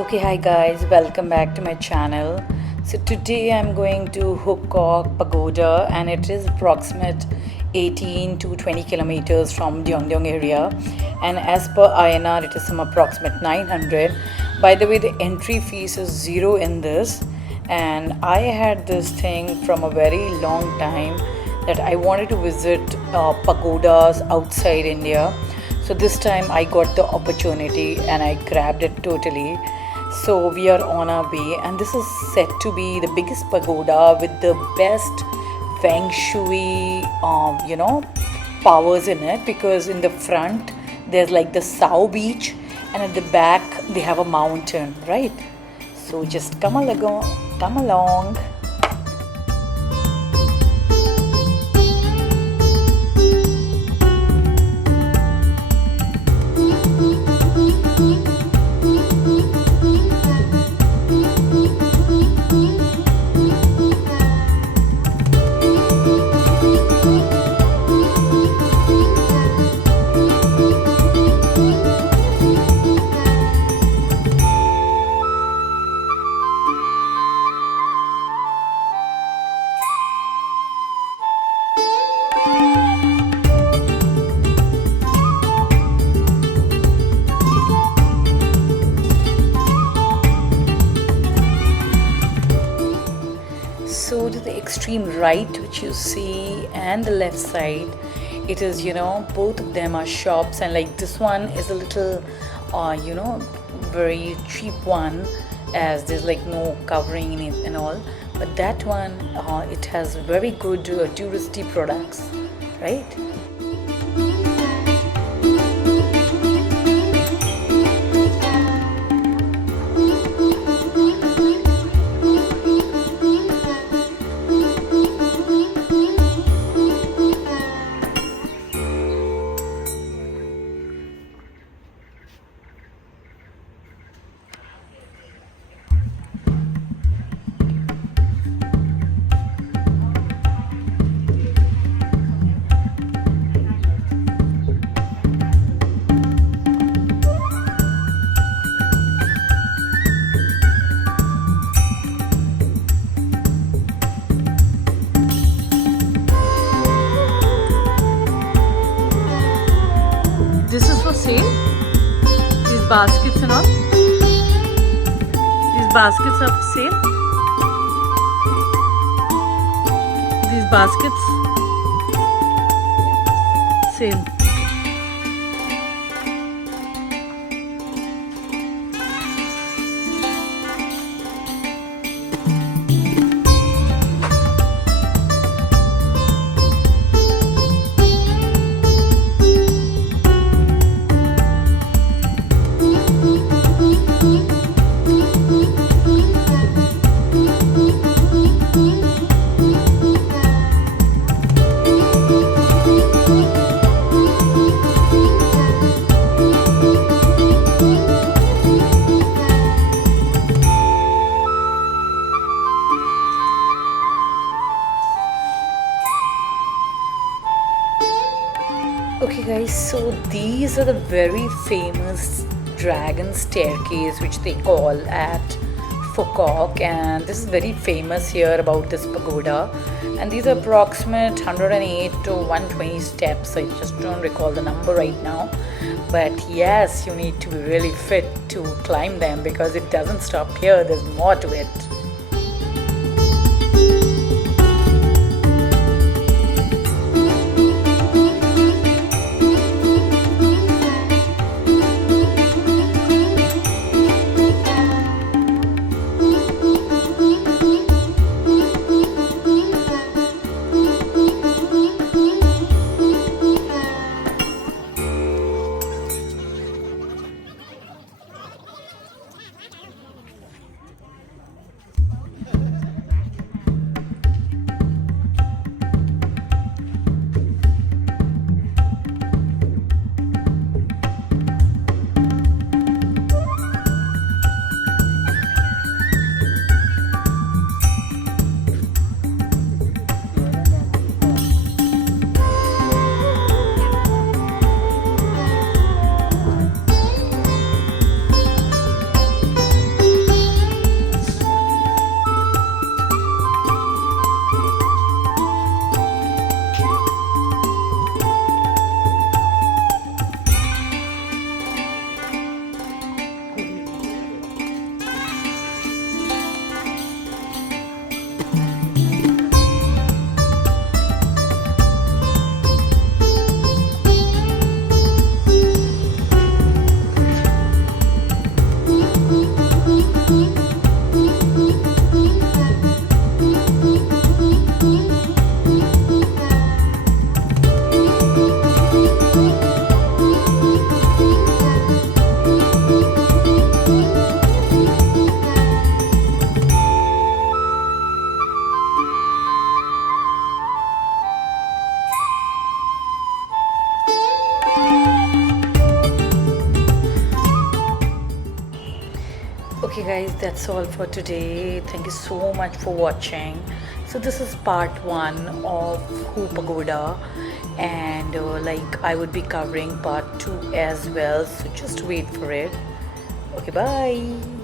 Okay, hi guys, welcome back to my channel. So today I'm going to Quoc Pagoda and it is approximate 18 to 20 kilometers from Deongdeong area, and as per INR it is some approximate 900. By the way, the entry fees is zero in this, and I had this thing from a very long time that I wanted to visit pagodas outside India. So this time I got the opportunity and I grabbed it totally. So we are on our way, and this is said to be the biggest pagoda with the best fengshui, powers in it, because in the front there's like the Sao Beach, and at the back they have a mountain, right? So just come along. So to the extreme right, which you see, and the left side, it is, both of them are shops, and like this one is a little very cheap one, as there's like no covering in it and all. But that one, it has very good touristy products, right? This is for sale. These baskets and all. These baskets are for sale. These baskets, sale. Okay guys, so these are the very famous dragon staircase which they call at Phu Quoc, and this is very famous here about this pagoda, and these are approximate 108 to 120 steps. I just don't recall the number right now, but yes, you need to be really fit to climb them because it doesn't stop here, there's more to it. guys, that's all for today. Thank you so much for watching. So this is part 1 of Phu Pagoda, and like I would be covering part 2 as well, so just wait for it. Okay, bye.